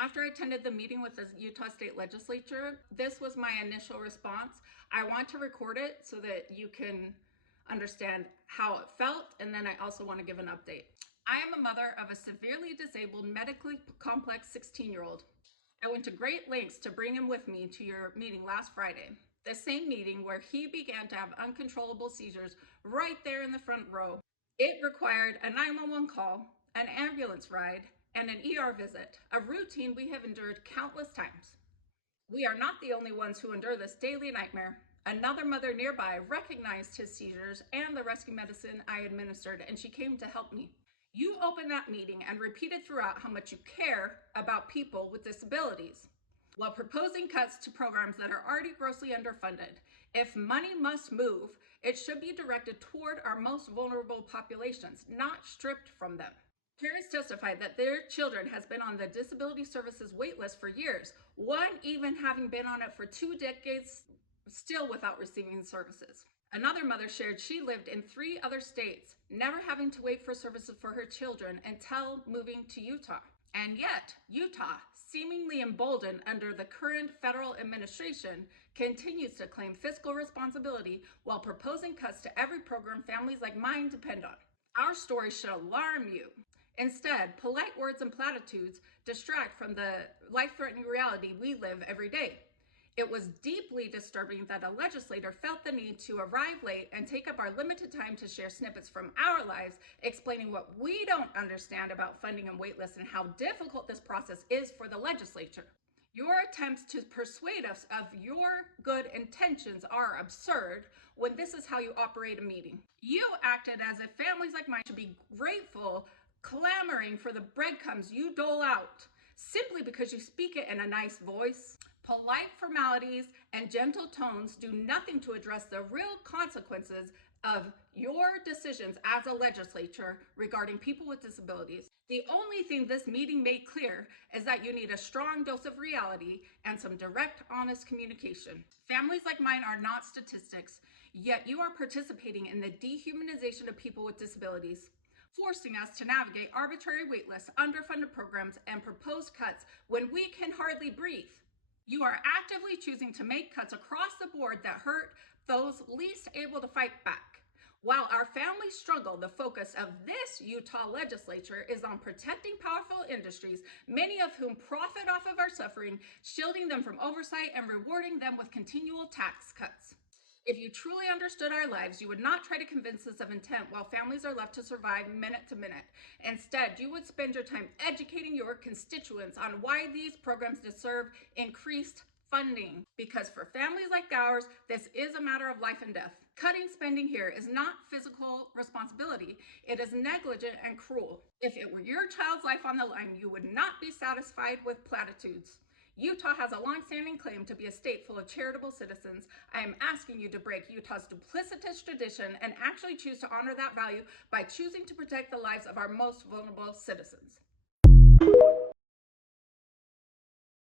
After I attended the meeting with the Utah State Legislature, this was my initial response. I want to record it so that you can understand how it felt, and then I also want to give an update. I am a mother of a severely disabled, medically complex 16-year-old. I went to great lengths to bring him with me to your meeting last Friday, the same meeting where he began to have uncontrollable seizures right there in the front row. It required a 911 call, an ambulance ride, and an ER visit, a routine we have endured countless times. We are not the only ones who endure this daily nightmare. Another mother nearby recognized his seizures and the rescue medicine I administered, and she came to help me. You opened that meeting and repeated throughout how much you care about people with disabilities, while proposing cuts to programs that are already grossly underfunded. If money must move, it should be directed toward our most vulnerable populations, not stripped from them. Parents testified that their children has been on the disability services waitlist for years, one even having been on it for 2 decades, still without receiving services. Another mother shared she lived in 3 other states, never having to wait for services for her children until moving to Utah. And yet, Utah, seemingly emboldened under the current federal administration, continues to claim fiscal responsibility while proposing cuts to every program families like mine depend on. Our story should alarm you. Instead, polite words and platitudes distract from the life-threatening reality we live every day. It was deeply disturbing that a legislator felt the need to arrive late and take up our limited time to share snippets from our lives, explaining what we don't understand about funding and waitlists and how difficult this process is for the legislature. Your attempts to persuade us of your good intentions are absurd when this is how you operate a meeting. You acted as if families like mine should be grateful, clamoring for the breadcrumbs you dole out simply because you speak it in a nice voice. Polite formalities and gentle tones do nothing to address the real consequences of your decisions as a legislature regarding people with disabilities. The only thing this meeting made clear is that you need a strong dose of reality and some direct, honest communication. Families like mine are not statistics, yet you are participating in the dehumanization of people with disabilities, forcing us to navigate arbitrary waitlists, underfunded programs, and proposed cuts when we can hardly breathe. You are actively choosing to make cuts across the board that hurt those least able to fight back. While our families struggle, the focus of this Utah legislature is on protecting powerful industries, many of whom profit off of our suffering, shielding them from oversight and rewarding them with continual tax cuts. If you truly understood our lives, you would not try to convince us of intent while families are left to survive minute to minute. Instead, you would spend your time educating your constituents on why these programs deserve increased funding. Because for families like ours, this is a matter of life and death. Cutting spending here is not physical responsibility. It is negligent and cruel. If it were your child's life on the line, you would not be satisfied with platitudes. Utah has a long-standing claim to be a state full of charitable citizens. I am asking you to break Utah's duplicitous tradition and actually choose to honor that value by choosing to protect the lives of our most vulnerable citizens.